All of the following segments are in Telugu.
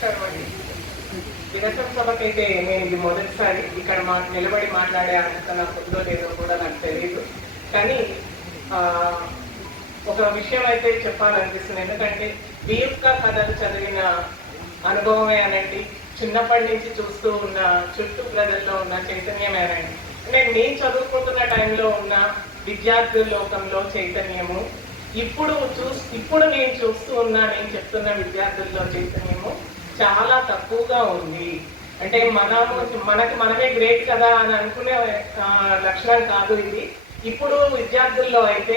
నమస్కారం అండి. వినసం సభకైతే నేను ఇది మొదటిసారి ఇక్కడ నిలబడి మాట్లాడే అర్హత నాకు ఉందో లేదో కూడా నాకు తెలియదు. కానీ ఒక విషయం అయితే చెప్పాలనిపిస్తుంది. ఎందుకంటే వీయుక్క కథలు చదివిన అనుభవమే అనండి, చిన్నప్పటి నుంచి చూస్తూ ఉన్న చుట్టూ ప్రజల్లో ఉన్న చైతన్యమేనండి. నేను చదువుకుంటున్న టైంలో ఉన్న విద్యార్థుల లోకంలో చైతన్యము, ఇప్పుడు నేను చూస్తూ ఉన్నా, నేను చెప్తున్న విద్యార్థుల్లో చైతన్యము చాలా తక్కువగా ఉంది. అంటే మనకి మనమే గ్రేట్ కదా అని అనుకునే లక్షణం కాదు ఇది. ఇప్పుడు విద్యార్థుల్లో అయితే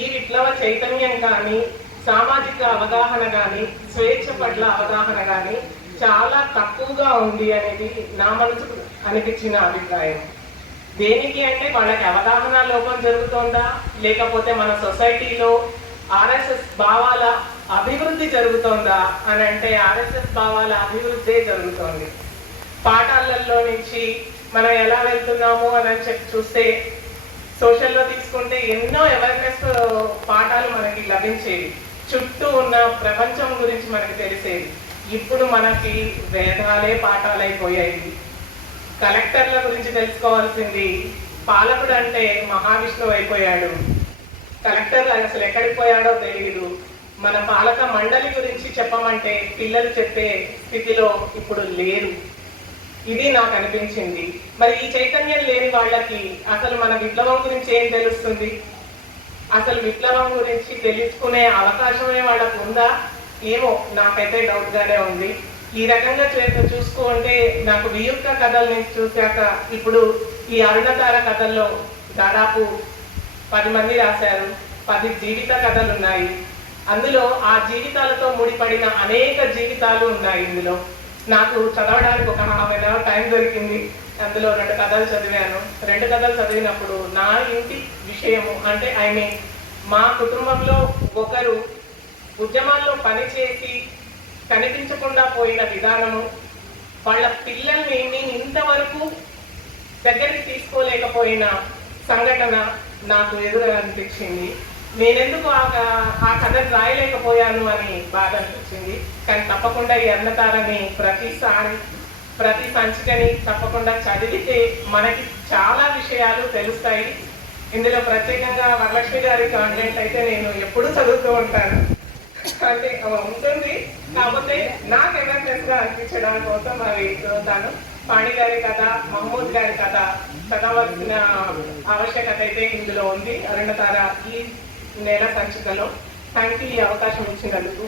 ఈ విప్లవ చైతన్యం కానీ, సామాజిక అవగాహన కానీ, స్వేచ్ఛ పట్ల అవగాహన కానీ చాలా తక్కువగా ఉంది అనేది నా మనసుకు అనిపించిన అభిప్రాయం. దేనికి అంటే వాళ్ళకి అవగాహన లోపం జరుగుతోందా, లేకపోతే మన సొసైటీలో ఆర్ఎస్ఎస్ భావాల అభివృద్ధి జరుగుతోందా అని అంటే ఆర్ఎస్ఎస్ భావాల అభివృద్ధి జరుగుతోంది. పాఠాలలో నుంచి మనం ఎలా వెళ్తున్నాము అని చెప్పి చూస్తే, సోషల్లో తీసుకుంటే ఎన్నో అవేర్నెస్ పాఠాలు మనకి లభించేవి, చుట్టూ ఉన్న ప్రపంచం గురించి మనకి తెలిసేది. ఇప్పుడు మనకి వేదాలే పాఠాలైపోయాయి. కలెక్టర్ల గురించి తెలుసుకోవాల్సింది పాలకుడు అంటే మహావిష్ణువు అయిపోయాడు. కలెక్టర్ అసలు ఎక్కడికి పోయాడో తెలియదు. మన పాలక మండలి గురించి చెప్పమంటే పిల్లలు చెప్పే స్థితిలో ఇప్పుడు లేరు. ఇది నాకు అనిపించింది. మరి ఈ చైతన్యం లేని వాళ్ళకి అసలు మన విప్లవం గురించి ఏం తెలుస్తుంది? అసలు విప్లవం గురించి తెలుసుకునే అవకాశమే వాళ్ళకు ఉందా? ఏమో, నాకైతే డౌట్ గానే ఉంది. ఈ రకంగా చూసుకుంటే నాకు వీయుక్క కథలు నుంచి చూశాక ఇప్పుడు ఈ అరుణతార కథల్లో దాదాపు 10 మంది రాశారు. 10 జీవిత కథలు ఉన్నాయి. అందులో ఆ జీవితాలతో ముడిపడిన అనేక జీవితాలు ఉన్నాయి. ఇందులో నాకు చదవడానికి ఒక ½ అవర్ టైం దొరికింది. అందులో 2 కథలు చదివాను. 2 కథలు చదివినప్పుడు నా ఇంటి విషయము అంటే మా కుటుంబంలో ఒకరు ఉద్యమాల్లో పనిచేసి కనిపించకుండా పోయిన విధానము, వాళ్ళ పిల్లల్ని నేను ఇంతవరకు దగ్గరికి తీసుకోలేకపోయిన సంఘటన నాకు ఎదురుగా అనిపించింది. నేనెందుకు ఆ కథ రాయలేకపోయాను అని బాధ అనిపించింది. కానీ తప్పకుండా ఈ అన్నతారని ప్రతి సంచికని తప్పకుండా చదివితే మనకి చాలా విషయాలు తెలుస్తాయి. ఇందులో ప్రత్యేకంగా వరలక్ష్మి గారి కాంటెంట్ అయితే నేను ఎప్పుడూ చదువుతూ ఉంటాను. అంటే ఉంటుంది, కాకపోతే నాకు అవేర్నెస్ గా అనిపించడం కోసం అవి చదువుతాను. పాణి గారి కథ, మహమూద్ గారి కథ చదవలసిన ఆవశ్యకత అయితే ఇందులో ఉంది. అరుణతార ఈ నెల సంచికలో. థ్యాంక్ యూ ఈ అవకాశం ఇచ్చినందుకు.